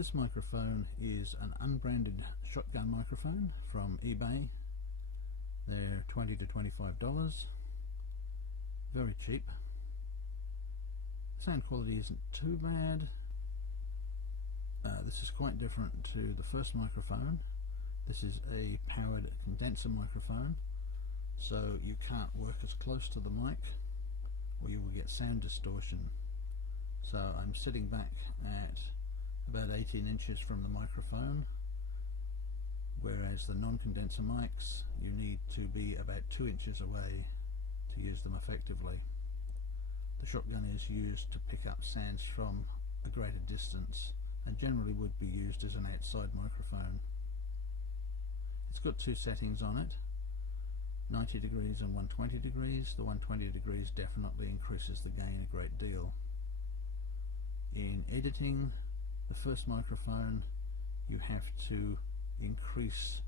This microphone is an unbranded shotgun microphone from eBay. They're $20 to $25. Very cheap. The sound quality isn't too bad. This is quite different to the first microphone. This is a powered condenser microphone, so you can't work as close to the mic or you will get sound distortion. So I'm sitting back at about 18 inches from the microphone, whereas the non-condenser mics you need to be about 2 inches away to use them effectively. The shotgun is used to pick up sounds from a greater distance and generally would be used as an outside microphone. It's got two settings on it, 90 degrees and 120 degrees. The 120 degrees definitely increases the gain a great deal. In editing the first microphone, you have to increase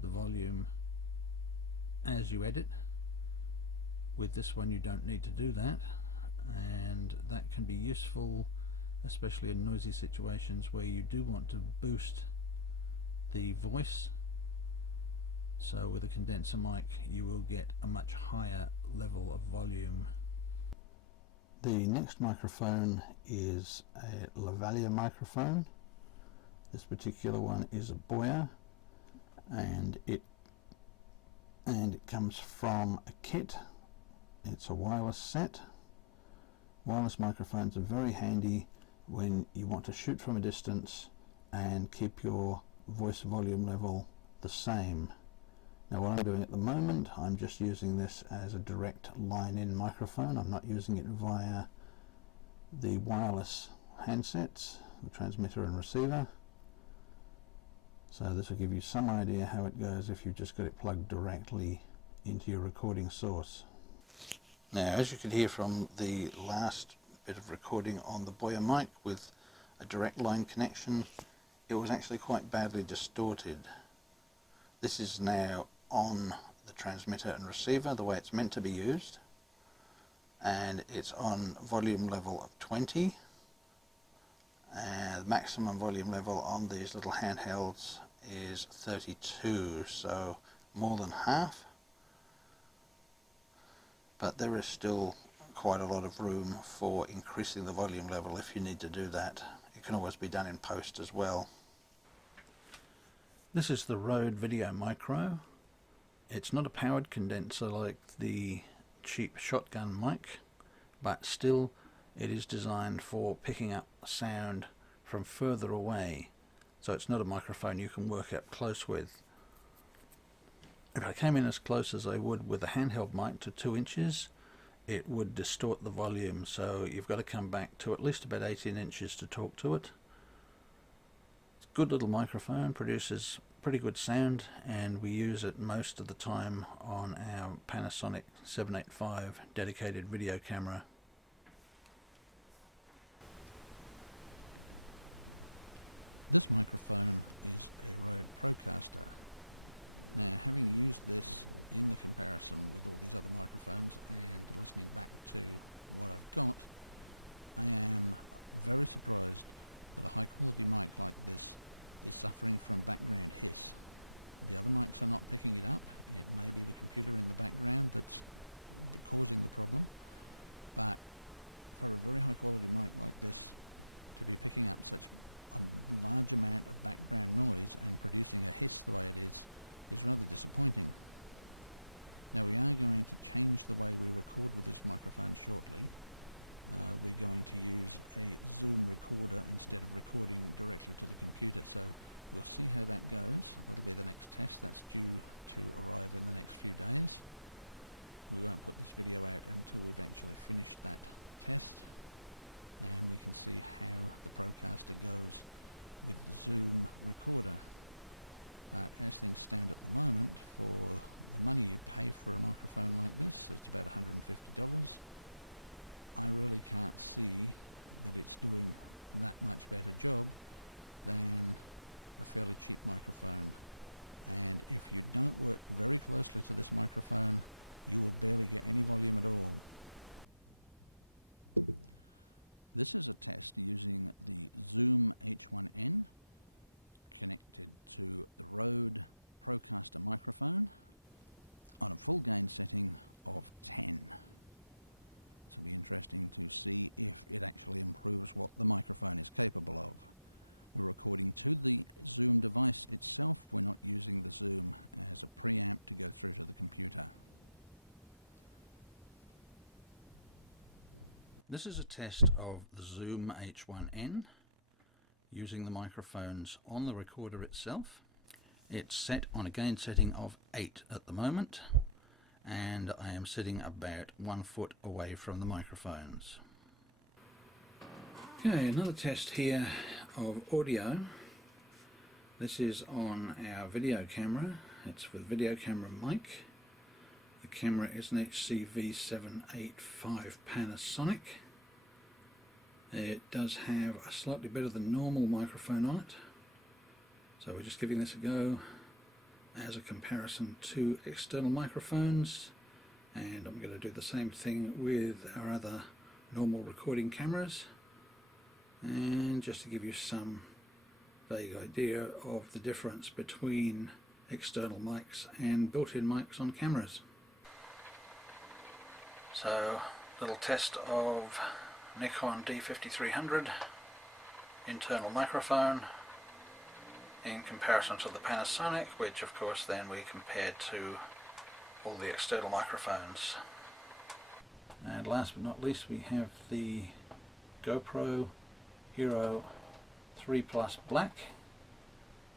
the volume as you edit. With this one you don't need to do that, and that can be useful especially in noisy situations where you do want to boost the voice. So with a condenser mic you will get a much higher level of volume. The next microphone is a lavalier microphone. This particular one is a Boya, and it comes from a kit. It's a wireless set. Wireless microphones are very handy when you want to shoot from a distance and keep your voice volume level the same. Now what I'm doing at the moment, I'm just using this as a direct line-in microphone. I'm not using it via the wireless handsets, the transmitter and receiver. So this will give you some idea how it goes if you've just got it plugged directly into your recording source. Now, as you could hear from the last bit of recording on the Boya mic with a direct line connection, it was actually quite badly distorted. This is now on the transmitter and receiver the way it's meant to be used, and it's on volume level of 20, and the maximum volume level on these little handhelds is 32, so more than half, but there is still quite a lot of room for increasing the volume level if you need to do that. It can always be done in post as well. This is the Rode Video Micro. It's not a powered condenser like the cheap shotgun mic, but still it is designed for picking up sound from further away, so it's not a microphone you can work up close with. If I came in as close as I would with a handheld mic to 2 inches, it would distort the volume, so you've got to come back to at least about 18 inches to talk to it. It's a good little microphone, produces pretty good sound, and we use it most of the time on our Panasonic 785 dedicated video camera. This microphone is a Rode Procaster. Now, having used this in the comparison with all these other microphones and listening back to what I've got, I am very surprised that a high quality mic like this is suffering from background hiss. The other mics are not picking it up. It may be the computer in the background that's causing the problem, but for a very high quality mic like this to be picking up such a large amount of background noise and producing a hiss the way it is rather disappointing. Now we are going to change the way we record with this microphone shortly. We're going to use a Zoom recorder instead of recording directly to the computer, so we'll see how that goes. That'll be the next test that's due to arrive in the next few days. We won't put this video out until we've actually finished that test, and we can see how the Procaster goes with the Zoom recorder. But as things stand at the moment, for the money you pay for a microphone like this, it's about $150, I really can't see that it's doing that much better job than a fairly cheap microphone. And if you don't work very closely to this microphone, you will barely get any volume at all. This is a test using the Zoom H1N connected to the Rode Procaster microphone on a full gain setting of 10. So it'll be interesting to see if it actually improves what the microphone is capable of. We're recording to the Zoom device itself. We're not using the Zoom as a preamp to go through to the computer. This is a test of the Zoom H1N using the microphones on the recorder itself. It's set on a gain setting of 8 at the moment, and I am sitting about 1 foot away from the microphones. Okay, another test here of audio. This is on our video camera. It's with video camera mic. The camera is an HCV785 Panasonic. It does have a slightly better than normal microphone on it. So we're just giving this a go as a comparison to external microphones, and I'm going to do the same thing with our other normal recording cameras, and just to give you some vague idea of the difference between external mics and built-in mics on cameras. So, little test of Nikon D5300 internal microphone in comparison to the Panasonic, which of course then we compared to all the external microphones. And last but not least, we have the GoPro Hero 3 Plus Black.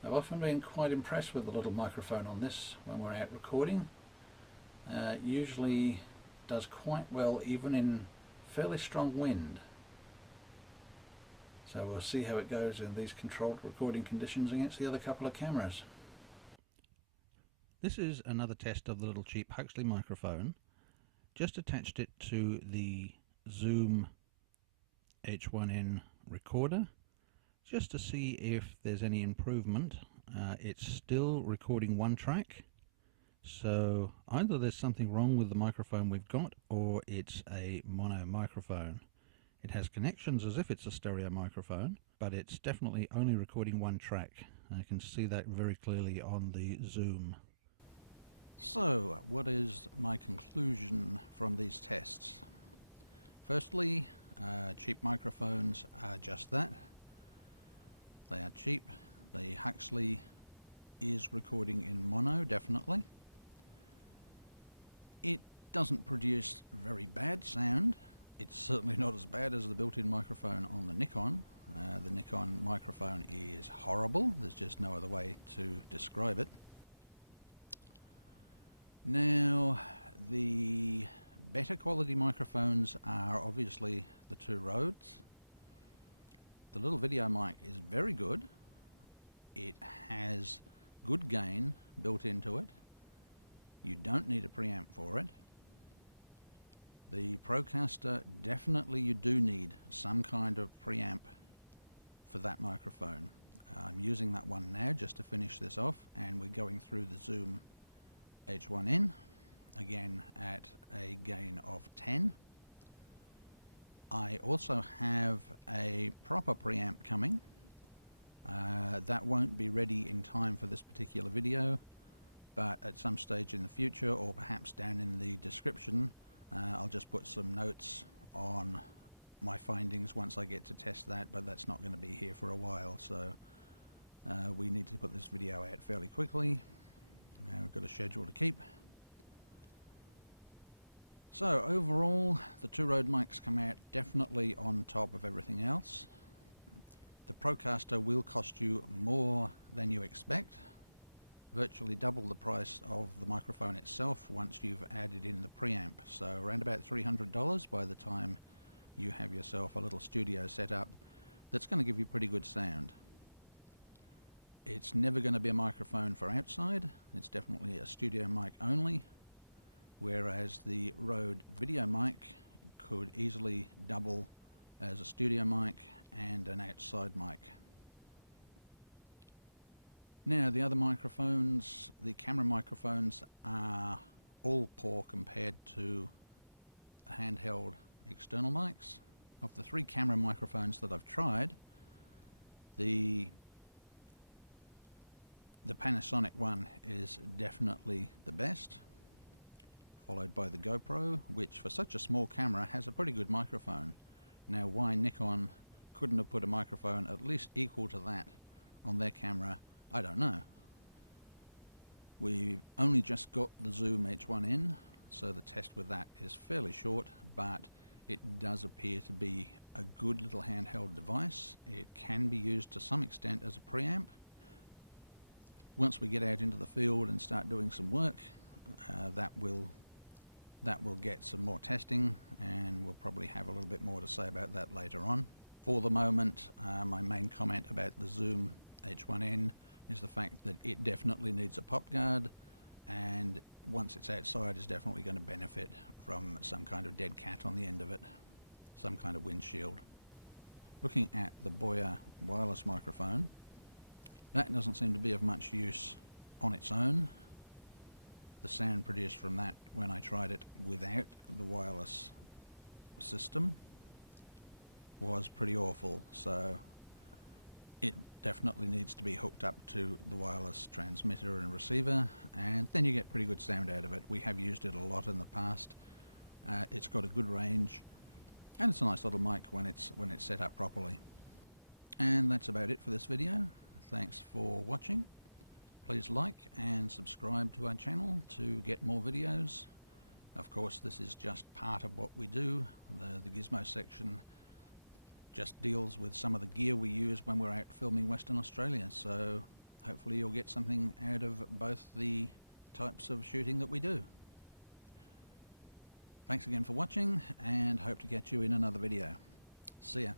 I've often been quite impressed with the little microphone on this when we're out recording. Usually does quite well even in fairly strong wind. So we'll see how it goes in these controlled recording conditions against the other couple of cameras. So, what is my conclusion from these tests? Firstly, cheap microphones are just that. They are cheap. The Huxley is recording in mono, definitely. It doesn't produce very bad sound. It's certainly not as bad as the built-in microphone on the Nikon. The Nikon microphone is horrible. There's just no other way to describe it. Now, the better quality microphones are obviously the two Rodes. The little video mic is very good. It has good gain built into it. You don't need a preamp for it. The Procaster, definitely you do need some kind of preamp for that microphone. I'm using that one now just to finish this off, and we're going through the Zoom H1N, again at a gain of 10. I also have a proper preamp coming. That won't be ready in time for this particular video, but at some stage in the future, or perhaps down in the description, I'll just put some notes on my findings once I get to test that, but that's not going to be here for a while, so we need to put this video out fairly quickly. Now we've got a schedule to keep. So overall, the two Rode mics come out definitely on top of everything else. The Procaster will cost you more than you expect, virtually double the price of the microphone itself once you've added in the preamp, so around about $300 by the time you have yourself a little studio set up that's going to give you pretty good sound. It's never going to be a microphone for outside. It's definitely a studio mic only, whereas the Rode video mic could easily double as a studio mic and an outside mic. Now the other microphones, the camera microphones, are all poor compared to handheld external mics. Of the 3 camera microphones that I've tried, the Panasonic one is definitely the best, followed by the GoPro, which for such a small camera has a pretty good microphone. Now, why Nikon couldn't have put a microphone at least equal to that on their camera, I don't know. We've only just got the Zoom H1N, so the test with that is fairly short, but it does appear to be a good little handheld device. It can be used to some extent as a preamp. Once we get out into the field and start doing some work, that will get some more testing, and we'll probably have a little bit more to say about that later on. For the moment, my main comment about the Zoom H1N is the fact that it definitely needs a pop guard, and once it's outside is definitely going to benefit from some kind of dead cat on the end of it, some kind of windshield. Looking at the Boya wireless microphone, that doesn't seem to be of much use on its own. The sound produced from that when I tried it without the wireless system was pretty awful, so it definitely needs to be hooked up to the wireless transmitter and receiver, and then you get pretty good sound out of it. We have used it a lot in the past. It's got a good range, and it's a nice little mic when it's set up properly. And that's about it for this video. Thanks for watching. Please like and subscribe to our channel to get more videos. Of course, this is just part of what we do. The Gizmo section just deals with some of the gear we use when we're out filming Western Australia, so hopefully you'll get something out of both the types of shooting that we do. Thanks again for watching, and hope to catch you in another video. See ya.